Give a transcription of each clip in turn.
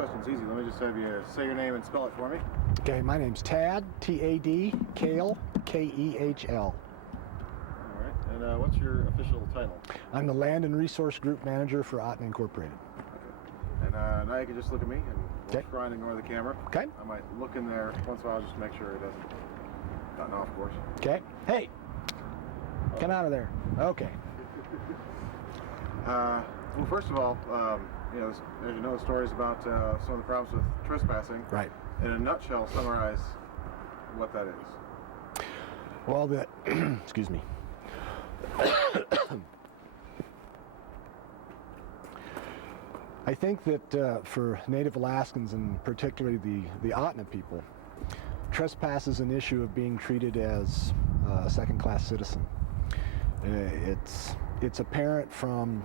question's easy. Let me just have you say your name and spell it for me. Okay, my name's Tad, T-A-D, Kehl, K-E-H-L. All right, and what's your official title? I'm the Land and Resource Group Manager for Ahtna Incorporated. Okay. And now you can just look at me and we'll try and ignore the camera. Okay. I might look in there once in a while just to make sure it doesn't gotten off course. Okay. Hey! Come out of there. Okay. Well, first of all, as you know, stories about some of the problems with trespassing. Right. In a nutshell, summarize what that is. Well, excuse me. I think that for Native Alaskans, and particularly the Ahtna people, trespass is an issue of being treated as a second-class citizen. It's apparent from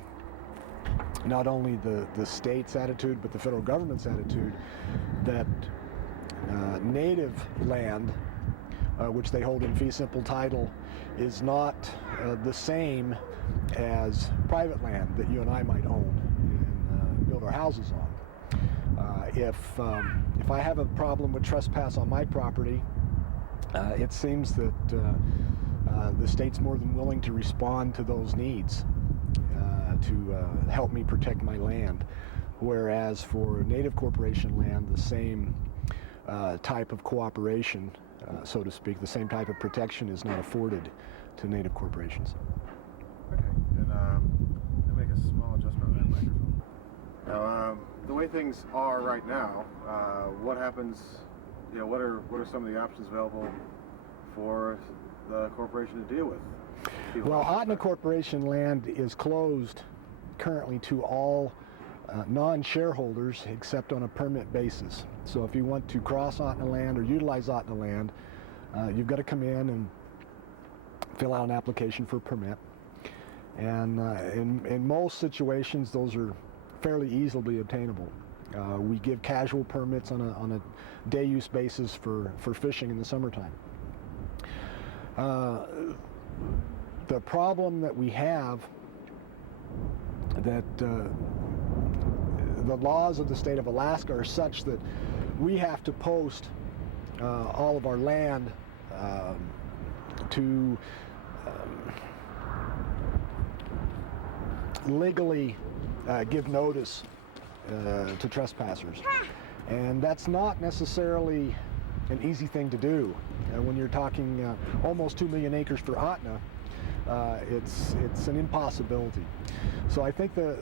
not only the state's attitude, but the federal government's attitude that native land, which they hold in fee simple title, is not the same as private land that you and I might own and build our houses on. If I have a problem with trespass on my property, it seems that the state's more than willing to respond to those needs to help me protect my land. Whereas for native corporation land, the same type of cooperation, so to speak, the same type of protection is not afforded to native corporations. Okay, and I'll make a small adjustment on that microphone. Now, the way things are right now, what happens, what are some of the options available for the corporation to deal with? Well, Ahtna Corporation land is closed currently to all non-shareholders except on a permit basis. So if you want to cross Ahtna land or utilize Ahtna land, you've got to come in and fill out an application for a permit. And in most situations, those are fairly easily obtainable. We give casual permits on a day-use basis for fishing in the summertime. The problem that we have, that the laws of the state of Alaska are such that we have to post all of our land to legally give notice to trespassers. And that's not necessarily an easy thing to do. When you're talking almost 2 million acres for Ahtna, it's an impossibility. So I think the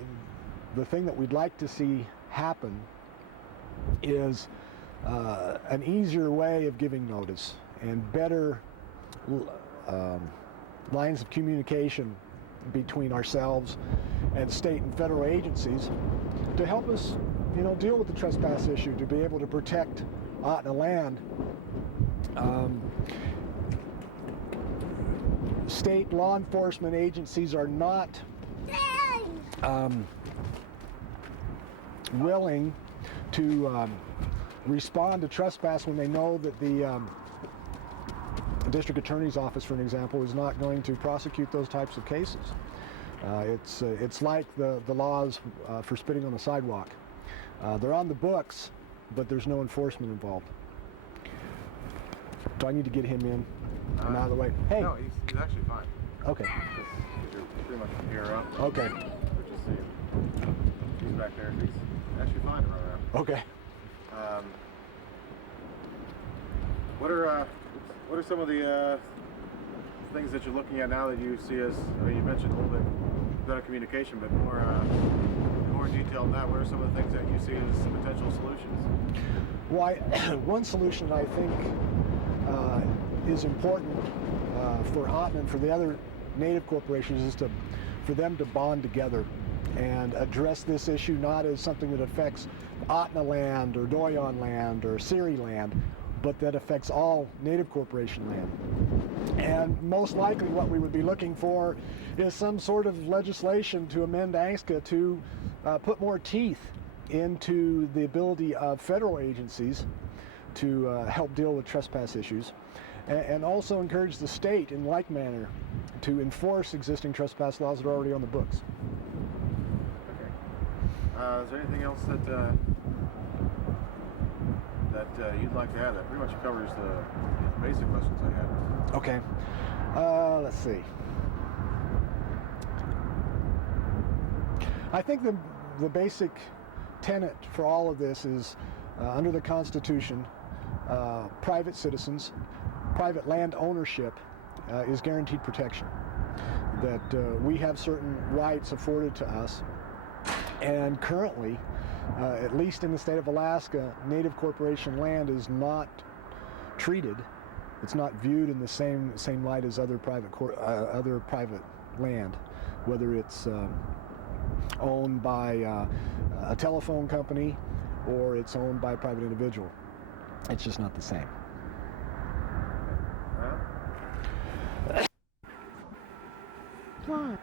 thing that we'd like to see happen is an easier way of giving notice and better lines of communication between ourselves and state and federal agencies to help us, deal with the trespass issue, to be able to protect Ahtna land. State law enforcement agencies are not willing to respond to trespass when they know that the district attorney's office, for an example, is not going to prosecute those types of cases. It's like the laws for spitting on the sidewalk. They're on the books, but there's no enforcement involved. Do I need to get him in and out of the way? Hey. No, he's actually fine. Okay. You're pretty much from here up. Okay. We're just seeing. He's back there. He's actually fine to run around. Okay. What are some of the things that you're looking at now that you see as, you mentioned a little bit better communication, but more detail than that, what are some of the things that you see as potential solutions? Well, one solution I think is important for Ahtna and for the other native corporations is for them to bond together and address this issue not as something that affects Ahtna land or Doyon land or Siri land, but that affects all native corporation land. And most likely what we would be looking for is some sort of legislation to amend ANCSA to put more teeth into the ability of federal agencies to help deal with trespass issues, and also encourage the state in like manner to enforce existing trespass laws that are already on the books. Okay. Is there anything else that you'd like to have. That pretty much covers the basic questions I had. Okay. Let's see. I think the basic tenet for all of this is under the Constitution, private citizens, private land ownership is guaranteed protection. That we have certain rights afforded to us, and currently, at least in the state of Alaska, native corporation land is not treated. It's not viewed in the same light as other private land, whether it's owned by a telephone company or it's owned by a private individual. It's just not the same. Alright.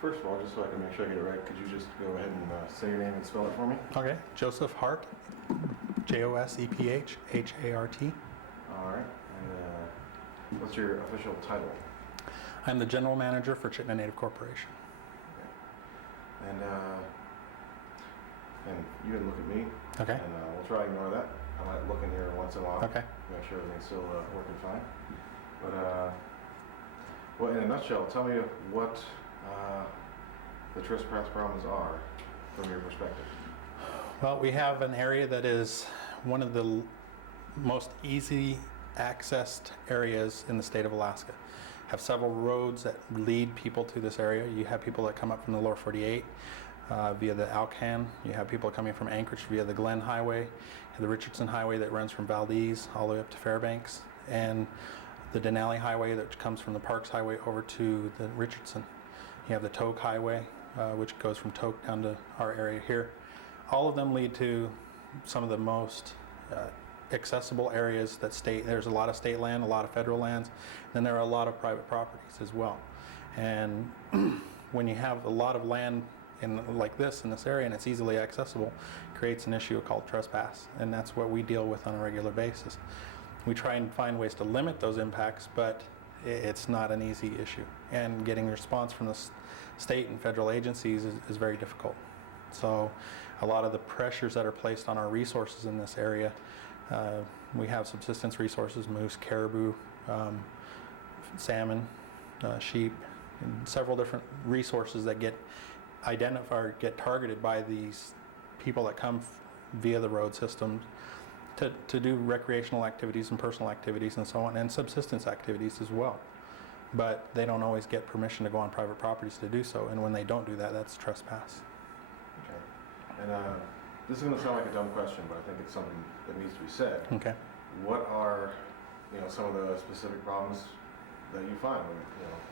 First of all, just so I can make sure I get it right, could you just go ahead and say your name and spell it for me? Okay, Joseph Hart, Josephhart. Alright. And what's your official title? I'm the General Manager for Chitna Native Corporation. Okay. And you can look at me. Okay. And we'll try to ignore that. I might look in here once in a while. Okay. Make sure everything's still working fine. But, well, in a nutshell, tell me what the trespass problems are from your perspective. Well, we have an area that is one of the most easy accessed areas in the state of Alaska. Have several roads that lead people to this area. You have people that come up from the lower 48 via the Alcan. You have people coming from Anchorage via the Glen Highway, the Richardson Highway that runs from Valdez all the way up to Fairbanks, and the Denali Highway that comes from the Parks Highway over to the Richardson. You have the Tok Highway, which goes from Tok down to our area here. All of them lead to some of the most accessible areas that there's a lot of state land, a lot of federal lands, then there are a lot of private properties as well. And when you have a lot of land like this in this area and it's easily accessible, it creates an issue called trespass, and that's what we deal with on a regular basis. We try and find ways to limit those impacts, but it's not an easy issue, and getting response from the state and federal agencies is very difficult. So a lot of the pressures that are placed on our resources in this area, we have subsistence resources, moose, caribou, salmon, sheep, and several different resources that get identified, get targeted by these people that come via the road systems to do recreational activities and personal activities and so on, and subsistence activities as well. But they don't always get permission to go on private properties to do so, and when they don't do that, that's trespass. Okay. And this is going to sound like a dumb question, but I think it's something that needs to be said. Okay. What are, some of the specific problems that you find?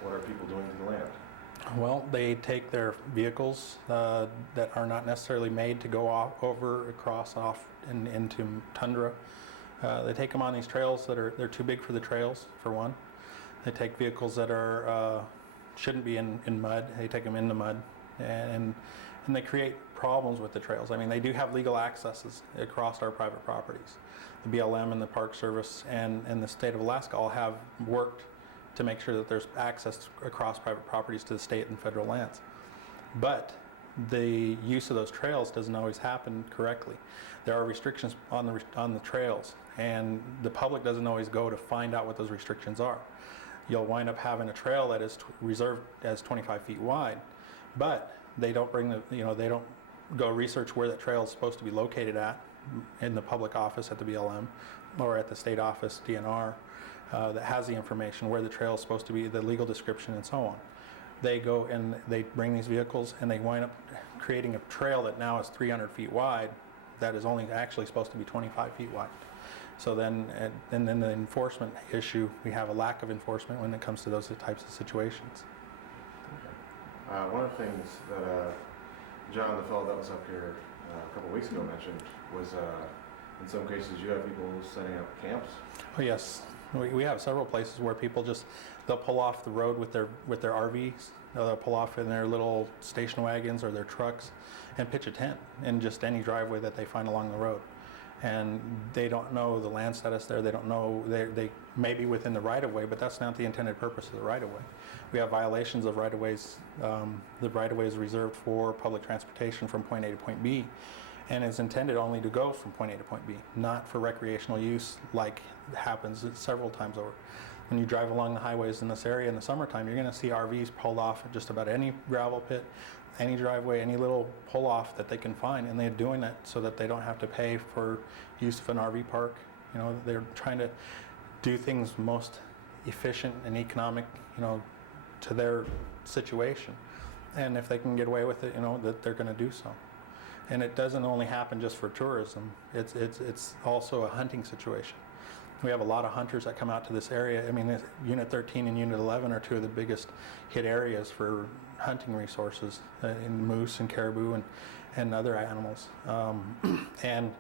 What are people doing to the land? Well, they take their vehicles that are not necessarily made to go across into tundra. They take them on these trails they're too big for the trails, for one. They take vehicles that shouldn't be in mud. They take them in the mud, and they create problems with the trails. I mean, they do have legal accesses across our private properties. The BLM and the Park Service and the state of Alaska all have worked to make sure that there's access across private properties to the state and federal lands. But the use of those trails doesn't always happen correctly. There are restrictions on the trails, and the public doesn't always go to find out what those restrictions are. You'll wind up having a trail that is reserved as 25 feet wide, but they don't they don't go research where that trail is supposed to be located at in the public office at the BLM or at the state office, DNR, that has the information where the trail is supposed to be, the legal description, and so on. They go and they bring these vehicles and they wind up creating a trail that now is 300 feet wide that is only actually supposed to be 25 feet wide. So then, and then the enforcement issue, we have a lack of enforcement when it comes to those types of situations. Okay. One of the things that John, the fellow that was up here a couple weeks ago, mentioned was in some cases you have people setting up camps. Oh yes, we have several places where people they'll pull off the road with their RVs. They'll pull off in their little station wagons or their trucks and pitch a tent in just any driveway that they find along the road. and they don't know the land status there. They don't know, they may be within the right-of-way, but that's not the intended purpose of the right-of-way. We have violations of right-of-ways. The right-of-way is reserved for public transportation from point A to point B, and is intended only to go from point A to point B, not for recreational use like happens several times over. When you drive along the highways in this area in the summertime, you're going to see RVs pulled off at just about any gravel pit, any driveway, any little pull-off that they can find, and they're doing that so that they don't have to pay for use of an RV park. You know, they're trying to do things most efficient and economic, you know, to their situation. And if they can get away with it, you know, that they're going to do so. And it doesn't only happen just for tourism. It's also a hunting situation. We have a lot of hunters that come out to this area. I mean, Unit 13 and Unit 11 are two of the biggest hit areas for hunting resources in moose and caribou and other animals. And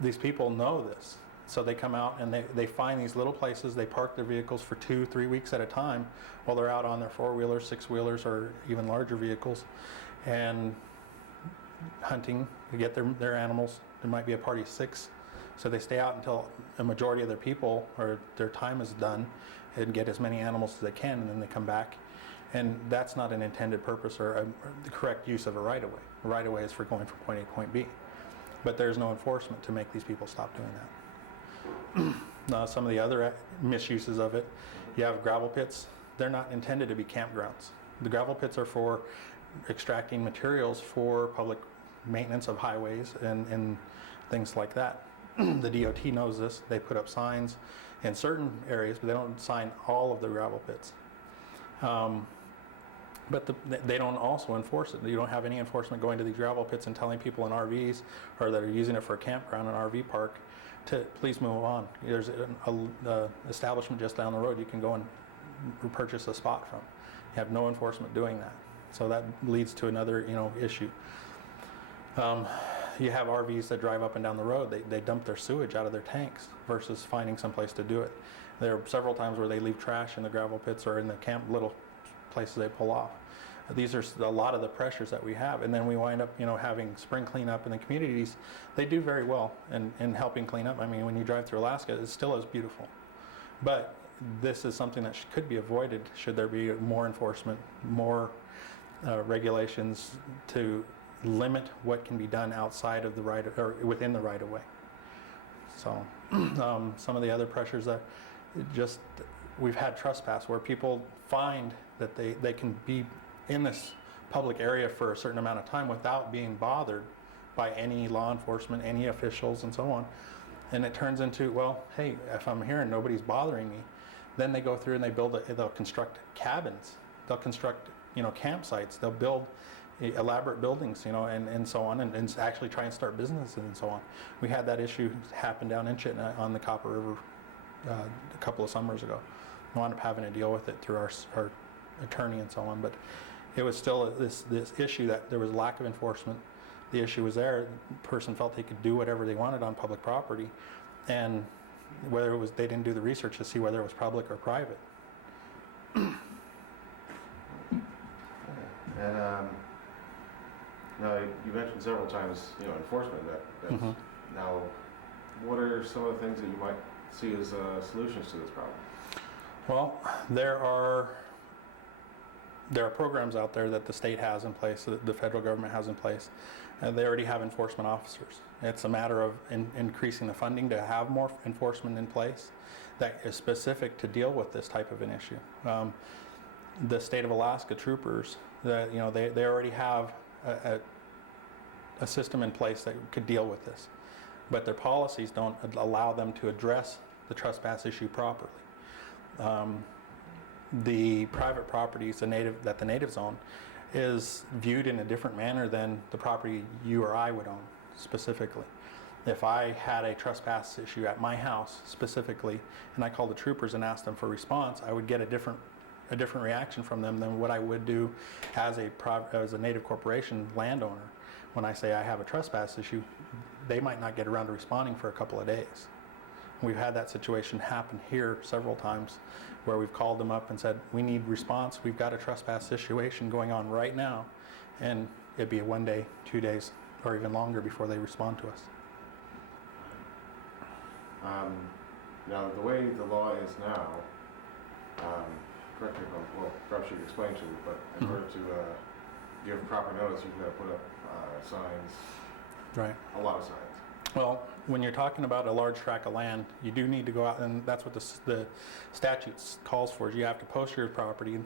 these people know this. So they come out and they find these little places. They park their vehicles for 2-3 weeks at a time while they're out on their 4-wheelers, 6-wheelers, or even larger vehicles, and hunting to get their animals. There might be a party of 6. So they stay out until a majority of their people or their time is done and get as many animals as they can, and then they come back. And that's not an intended purpose or the correct use of a right-of-way. A right-of-way is for going from point A to point B. But there's no enforcement to make these people stop doing that. Now, some of the other misuses of it, you have gravel pits. They're not intended to be campgrounds. The gravel pits are for extracting materials for public maintenance of highways and things like that. The DOT knows this. They put up signs in certain areas, but they don't sign all of the gravel pits. But they don't also enforce it. You don't have any enforcement going to these gravel pits and telling people in RVs or that are using it for a campground, an RV park, to please move on. There's an establishment just down the road you can go and purchase a spot from. You have no enforcement doing that. So that leads to another, you know, issue. You have RVs that drive up and down the road. They dump their sewage out of their tanks versus finding some place to do it. There are several times where they leave trash in the gravel pits or in the camp little places they pull off. These are a lot of the pressures that we have, and then we wind up, you know, having spring cleanup in the communities. They do very well in helping clean up. I mean, when you drive through Alaska, it still is beautiful. But this is something that could be avoided should there be more enforcement, more regulations to limit what can be done outside of the right or within the right of way. So some of the other pressures that just we've had trespass where people find that they can be in this public area for a certain amount of time without being bothered by any law enforcement, any officials, and so on. And it turns into, well, hey, if I'm here and nobody's bothering me, then they go through and they'll construct cabins, they'll construct, you know, campsites, they'll build elaborate buildings, you know, and so on, and actually try and start businesses and so on. We had that issue happen down in Chitna on the Copper River a couple of summers ago. We wound up having to deal with it through our attorney and so on, but it was still this issue that there was lack of enforcement. The issue was there. The person felt they could do whatever they wanted on public property, and whether it was, they didn't do the research to see whether it was public or private. And now you mentioned several times, you know, enforcement. That's now, what are some of the things that you might see as solutions to this problem? Well, there are programs out there that the state has in place, that the federal government has in place. They already have enforcement officers. It's a matter of increasing the funding to have more enforcement in place that is specific to deal with this type of an issue. The state of Alaska troopers, you know, they already have a system in place that could deal with this, but their policies don't allow them to address the trespass issue properly. The private properties, the natives own, is viewed in a different manner than the property you or I would own specifically. If I had a trespass issue at my house specifically, and I called the troopers and asked them for response, I would get a different reaction from them than what I would do as a native corporation landowner. When I say I have a trespass issue, they might not get around to responding for a couple of days. We've had that situation happen here several times where we've called them up and said, we need response, we've got a trespass situation going on right now, and it'd be 1 day, 2 days, or even longer before they respond to us. Now, the way the law is now, correct me if I'm, well, perhaps you could explain to me, but in order to give proper notice, you've got to put up signs, Right. a lot of signs. Well, when you're talking about a large tract of land, you do need to go out, and that's what the statute calls for, is you have to post your property.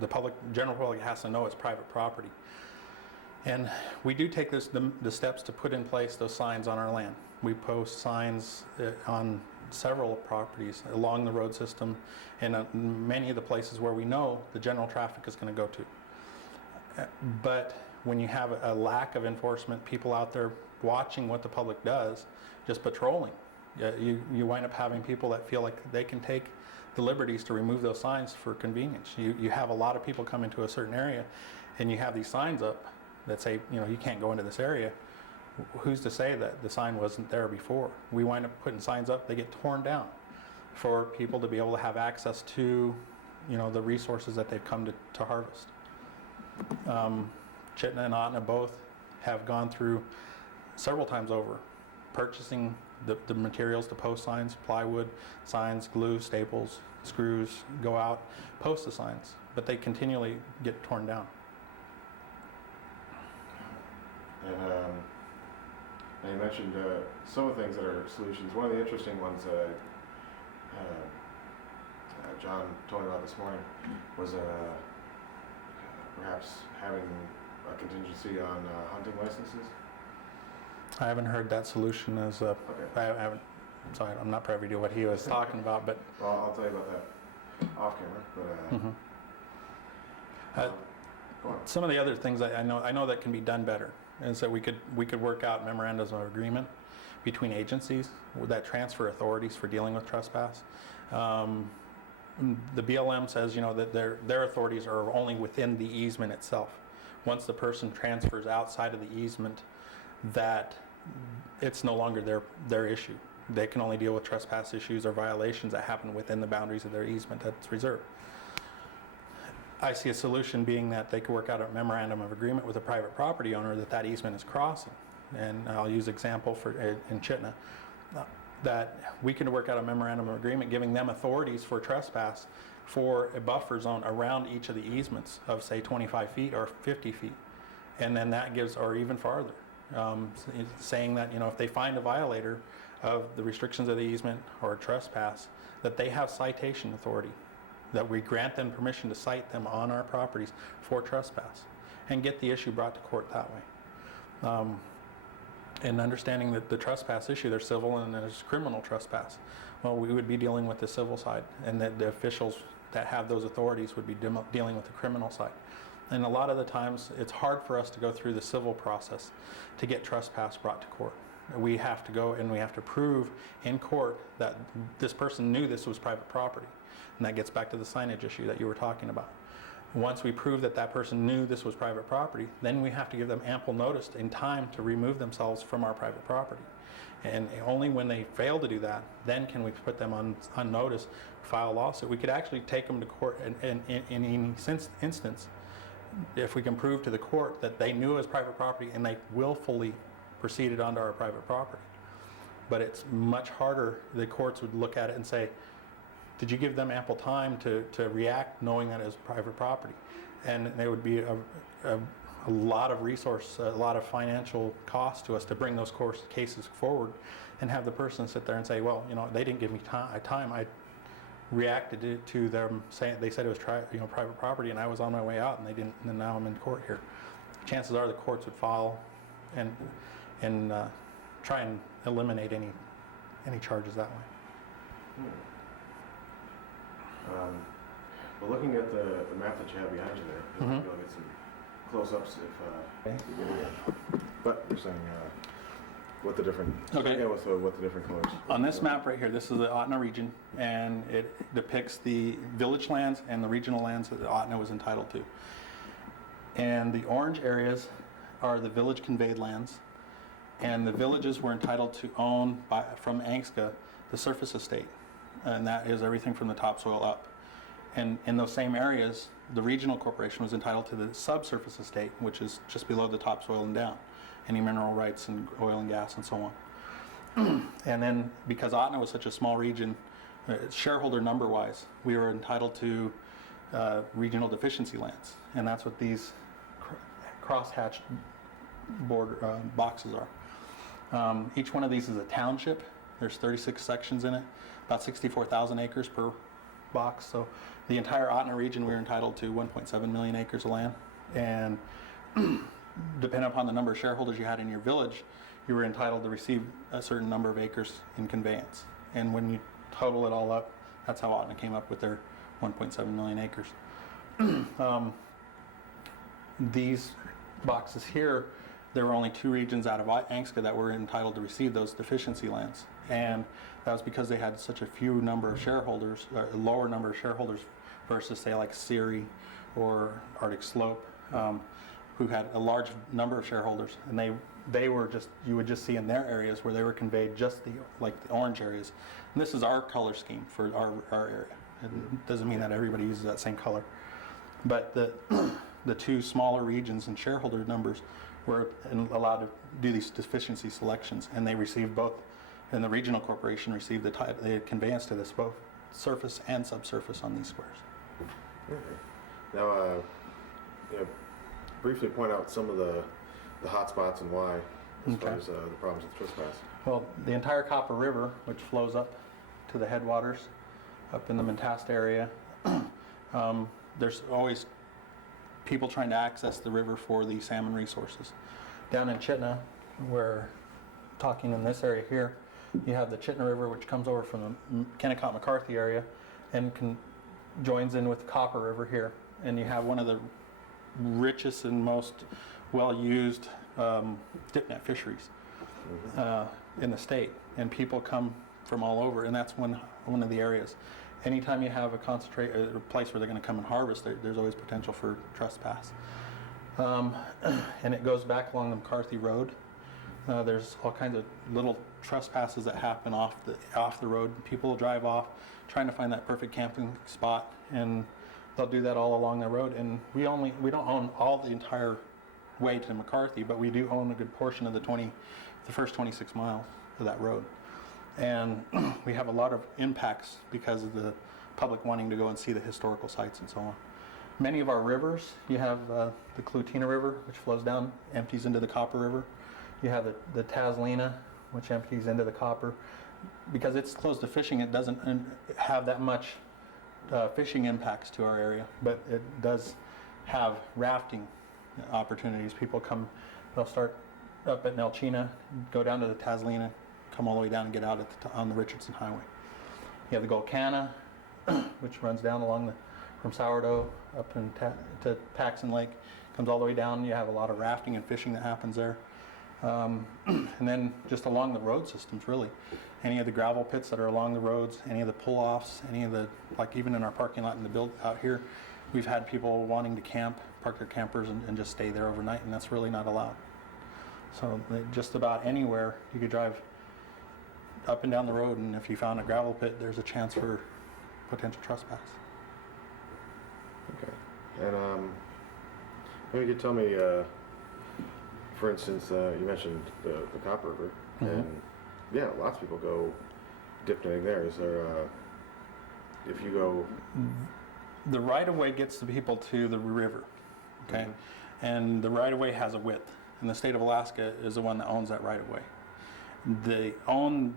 The general public has to know it's private property. And we do take the steps to put in place those signs on our land. We post signs on several properties along the road system and many of the places where we know the general traffic is going to go to. But when you have a lack of enforcement, people out there watching what the public does, just patrolling, you wind up having people that feel like they can take the liberties to remove those signs for convenience. You have a lot of people come into a certain area and you have these signs up that say, you can't go into this area. Who's to say that the sign wasn't there before? We wind up putting signs up, they get torn down for people to be able to have access to, the resources that they've come to harvest. Chitna and Ahtna both have gone through several times over purchasing the materials to post signs, plywood, signs, glue, staples, screws, go out, post the signs, but they continually get torn down. And you mentioned some of the things that are solutions. One of the interesting ones John told me about this morning was perhaps having a contingency on hunting licenses. I haven't heard that solution as Okay. I haven't, sorry, I'm not privy to what he was talking about, but Well, I'll tell you about that off camera. But go on. some of the other things I know that can be done better is that we could work out memorandums of agreement between agencies that transfer authorities for dealing with trespass. The BLM says that their authorities are only within the easement itself. Once the person transfers outside of the easement, that it's no longer their issue. They can only deal with trespass issues or violations that happen within the boundaries of their easement that's reserved. I see a solution being that they could work out a memorandum of agreement with a private property owner that easement is crossing. And I'll use example in Chitna, that we can work out a memorandum of agreement giving them authorities for trespass for a buffer zone around each of the easements of say 25 feet or 50 feet. And then that gives, or even farther, saying that if they find a violator of the restrictions of the easement or trespass, that they have citation authority, that we grant them permission to cite them on our properties for trespass and get the issue brought to court that way. And understanding that the trespass issue, there's civil and there's criminal trespass. Well, we would be dealing with the civil side, and that the officials that have those authorities would be dealing with the criminal side. And a lot of the times it's hard for us to go through the civil process to get trespass brought to court. We have to go and we have to prove in court that this person knew this was private property. And that gets back to the signage issue that you were talking about. Once we prove that that person knew this was private property, then we have to give them ample notice in time to remove themselves from our private property. And only when they fail to do that, then can we put them on notice, file a lawsuit. We could actually take them to court in any instance if we can prove to the court that they knew it was private property and they willfully proceeded onto our private property. But it's much harder. The courts would look at it and say, did you give them ample time to react knowing that it was private property? And there would be a lot of resource, a lot of financial cost to us to bring those cases forward and have the person sit there and say, well, they didn't give me time. I reacted to them saying, they said it was private property and I was on my way out and they didn't, and now I'm in court here. Chances are the courts would file and try and eliminate any charges that way. Well, looking at the map that you have behind you there, maybe I'll get some close-ups but you're saying what the different, Okay. what the different colors. On this map right here, this is the Ahtna region, and it depicts the village lands and the regional lands that Ahtna was entitled to. And the orange areas are the village conveyed lands, and the villages were entitled to own from Angska the surface estate, and that is everything from the topsoil up. And in those same areas, the regional corporation was entitled to the subsurface estate, which is just below the topsoil and down, any mineral rights and oil and gas and so on. And then because Ahtna was such a small region, shareholder number wise, we were entitled to regional deficiency lands. And that's what these cross-hatched border boxes are. Each one of these is a township. There's 36 sections in it, about 64,000 acres per box. So the entire Ahtna region, we were entitled to 1.7 million acres of land. And depending upon the number of shareholders you had in your village, you were entitled to receive a certain number of acres in conveyance. And when you total it all up, that's how Ahtna came up with their 1.7 million acres. These boxes here, there were only 2 regions out of Angska that were entitled to receive those deficiency lands. And that was because they had such a few number of shareholders, a lower number of shareholders versus say like Siri or Arctic Slope, who had a large number of shareholders. And they were just, you would just see in their areas where they were conveyed just the orange areas. And this is our color scheme for our area. It doesn't mean that everybody uses that same color. But the 2 smaller regions and shareholder numbers were allowed to do these deficiency selections, and they received both, and the regional corporation received the conveyance to this, both surface and subsurface on these squares. Okay. Now, briefly point out some of the hot spots and why, as far as the problems with trespass. Well, the entire Copper River, which flows up to the headwaters, up in the Mentast area, there's always people trying to access the river for the salmon resources. Down in Chitna, we're talking in this area here, you have the Chitna River, which comes over from the Kennecott-McCarthy area and joins in with the Copper River here. And you have one of the richest and most well-used dip net fisheries in the state. And people come from all over, and that's one of the areas. Anytime you have a place where they're going to come and harvest, there's always potential for trespass. And it goes back along the McCarthy Road. There's all kinds of little trespasses that happen off the road. People will drive off trying to find that perfect camping spot, and they'll do that all along the road. And we don't own all the entire way to McCarthy, but we do own a good portion of the first 26 miles of that road. And we have a lot of impacts because of the public wanting to go and see the historical sites and so on. Many of our rivers, you have the Clutina River, which flows down, empties into the Copper River. You have the Taslina, which empties into the Copper. Because it's closed to fishing, it doesn't have that much fishing impacts to our area, but it does have rafting opportunities. People come, they'll start up at Nelchina, go down to the Taslina, come all the way down and get out on the Richardson Highway. You have the Golcana, which runs down from Sourdough up to Paxton Lake, comes all the way down. You have a lot of rafting and fishing that happens there. And then just along the road systems, really. Any of the gravel pits that are along the roads, any of the pull-offs, any of the, like even in our parking lot in the build out here, we've had people wanting to park their campers and just stay there overnight, and that's really not allowed. So just about anywhere you could drive up and down the road, and if you found a gravel pit, there's a chance for potential trespass. Okay. And maybe you could tell me, for instance, you mentioned the Copper River, and yeah, lots of people go dip netting there. Is there, if you go... The right-of-way gets the people to the river, okay? And the right-of-way has a width, and the state of Alaska is the one that owns that right-of-way. They own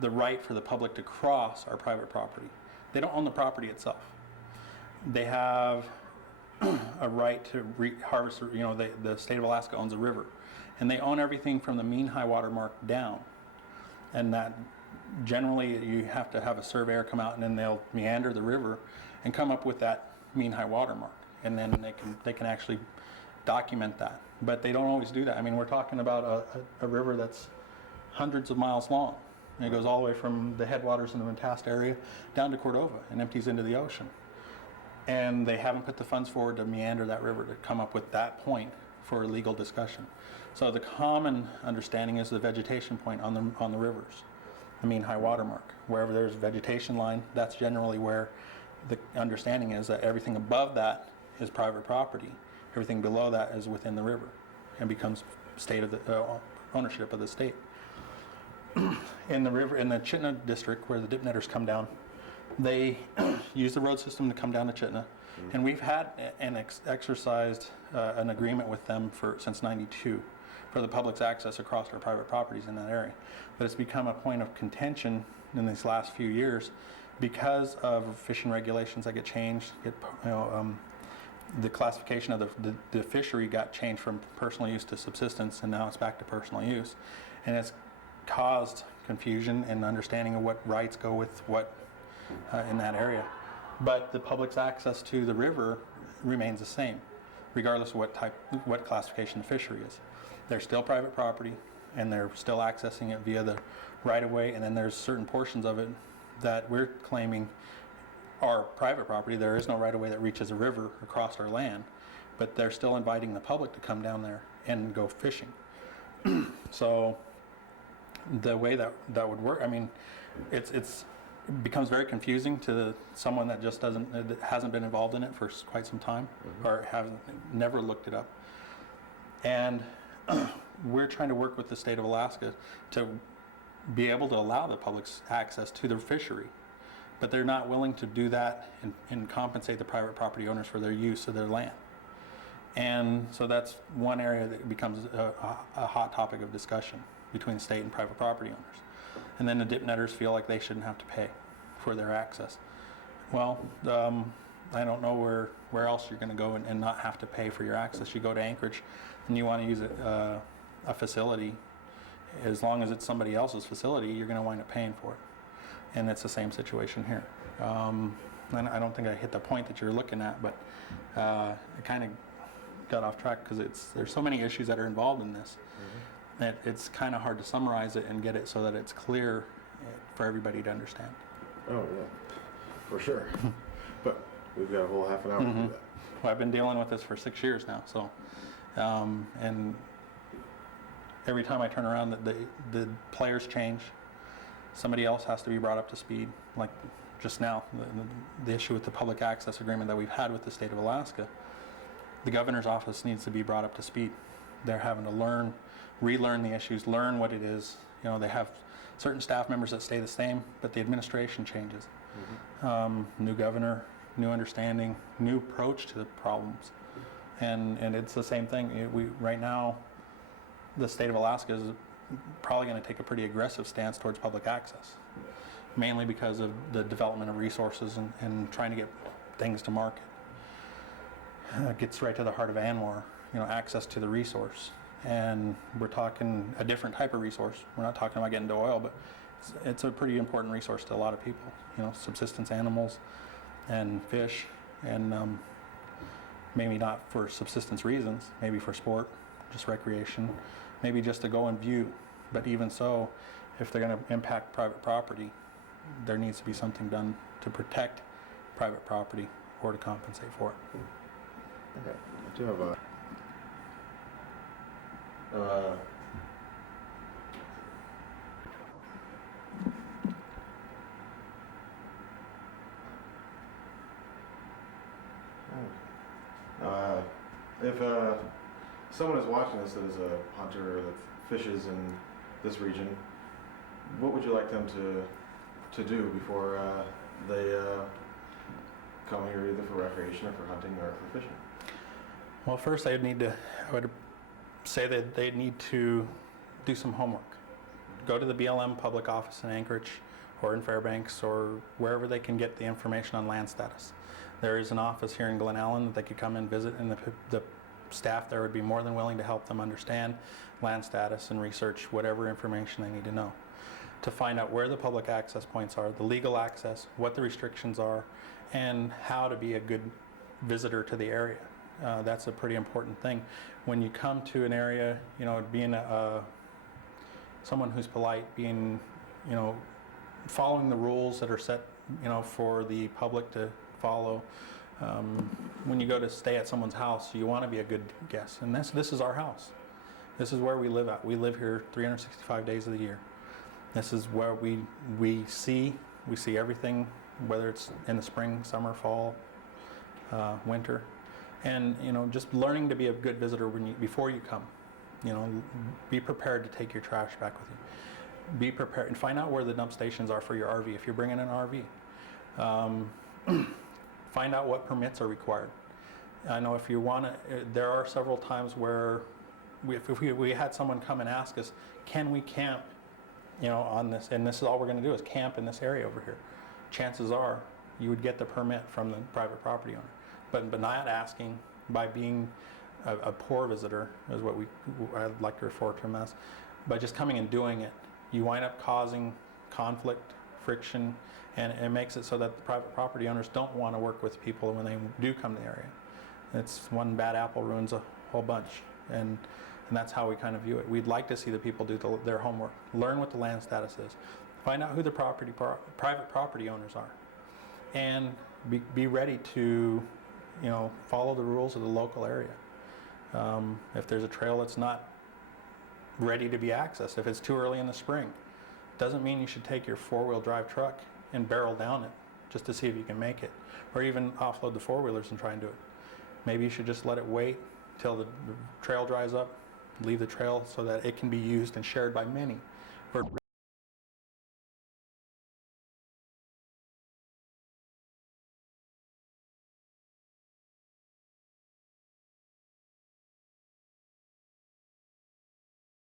the right for the public to cross our private property. They don't own the property itself. They have a right to harvest, the state of Alaska owns a river. And they own everything from the mean high water mark down. And that generally you have to have a surveyor come out, and then they'll meander the river and come up with that mean high water mark. And then they can actually document that. But they don't always do that. I mean, we're talking about a river that's hundreds of miles long. And it goes all the way from the headwaters in the Mentast area down to Cordova and empties into the ocean. And they haven't put the funds forward to meander that river to come up with that point for a legal discussion. So the common understanding is the vegetation point on the rivers, the mean high water mark. Wherever there's a vegetation line, that's generally where the understanding is that everything above that is private property. Everything below that is within the river and becomes ownership of the state. in the river, in the Chitna district where the dip netters come down, they use the road system to come down to Chitna. And we've had exercised an agreement with them since '92 for the public's access across our private properties in that area. But it's become a point of contention in these last few years because of fishing regulations that get changed. The classification of the fishery got changed from personal use to subsistence, and now it's back to personal use. And it's caused confusion and understanding of what rights go with what in that area. But the public's access to the river remains the same, regardless of what classification the fishery is. They're still private property, and they're still accessing it via the right-of-way, and then there's certain portions of it that we're claiming are private property. There is no right-of-way that reaches a river across our land, but they're still inviting the public to come down there and go fishing. So the way that would work, I mean, it becomes very confusing to someone that just hasn't been involved in it for quite some time, or never looked it up. And we're trying to work with the state of Alaska to be able to allow the public's access to the fishery, but they're not willing to do that and compensate the private property owners for their use of their land. And so that's one area that becomes a hot topic of discussion between state and private property owners. And then the dip netters feel like they shouldn't have to pay for their access. Well, I don't know where else you're going to go and not have to pay for your access. You go to Anchorage and you want to use a facility, as long as it's somebody else's facility, you're going to wind up paying for it. And it's the same situation here. And I don't think I hit the point that you're looking at, but I kind of got off track because there's so many issues that are involved in this. It's kind of hard to summarize it and get it so that it's clear for everybody to understand. Oh, yeah, for sure. But we've got a whole half an hour to do that. Well, I've been dealing with this for 6 years now, so, and every time I turn around, the players change. Somebody else has to be brought up to speed. Like just now, the issue with the public access agreement that we've had with the state of Alaska, the governor's office needs to be brought up to speed. They're having to relearn the issues, learn what it is. You know, they have certain staff members that stay the same, but the administration changes. New governor, new understanding, new approach to the problems. And it's the same thing. Right now, the state of Alaska is probably going to take a pretty aggressive stance towards public access, mainly because of the development of resources and trying to get things to market. It gets right to the heart of ANWR, access to the resource. And we're talking a different type of resource. We're not talking about getting to oil, but it's a pretty important resource to a lot of people. Subsistence animals and fish, and maybe not for subsistence reasons, maybe for sport, just recreation, maybe just to go and view. But even so, if they're going to impact private property, there needs to be something done to protect private property or to compensate for it. Okay. I do have a if someone is watching this that is a hunter that fishes in this region, what would you like them to do before they come here, either for recreation or for hunting or for fishing? Well, first I would say that they need to do some homework. Go to the BLM public office in Anchorage or in Fairbanks or wherever they can get the information on land status. There is an office here in Glen Allen that they could come and visit, and the staff there would be more than willing to help them understand land status and research whatever information they need to know, to find out where the public access points are, the legal access, what the restrictions are, and how to be a good visitor to the area. That's a pretty important thing. When you come to an area, being someone who's polite, being, following the rules that are set, for the public to follow. When you go to stay at someone's house, you want to be a good guest. And this is our house. This is where we live at. We live here 365 days of the year. This is where we see everything, whether it's in the spring, summer, fall, winter. And just learning to be a good visitor before you come. Be prepared to take your trash back with you. be prepared and find out where the dump stations are for your RV if you're bringing an RV. Find out what permits are required. I know if you want to, there are several times where if we had someone come and ask us, can we camp, on this, and this is all we're going to do is camp in this area over here. Chances are you would get the permit from the private property owner, but not asking, by being a poor visitor is what I'd like to refer to them as. By just coming and doing it, you wind up causing conflict, friction, and it makes it so that the private property owners don't want to work with people when they do come to the area. It's one bad apple ruins a whole bunch, and that's how we kind of view it. We'd like to see the people do their homework, learn what the land status is, find out who the private property owners are, and be ready to, follow the rules of the local area. If there's a trail that's not ready to be accessed, if it's too early in the spring, doesn't mean you should take your four-wheel drive truck and barrel down it just to see if you can make it, or even offload the four-wheelers and try and do it. Maybe you should just let it wait till the trail dries up, leave the trail so that it can be used and shared by many for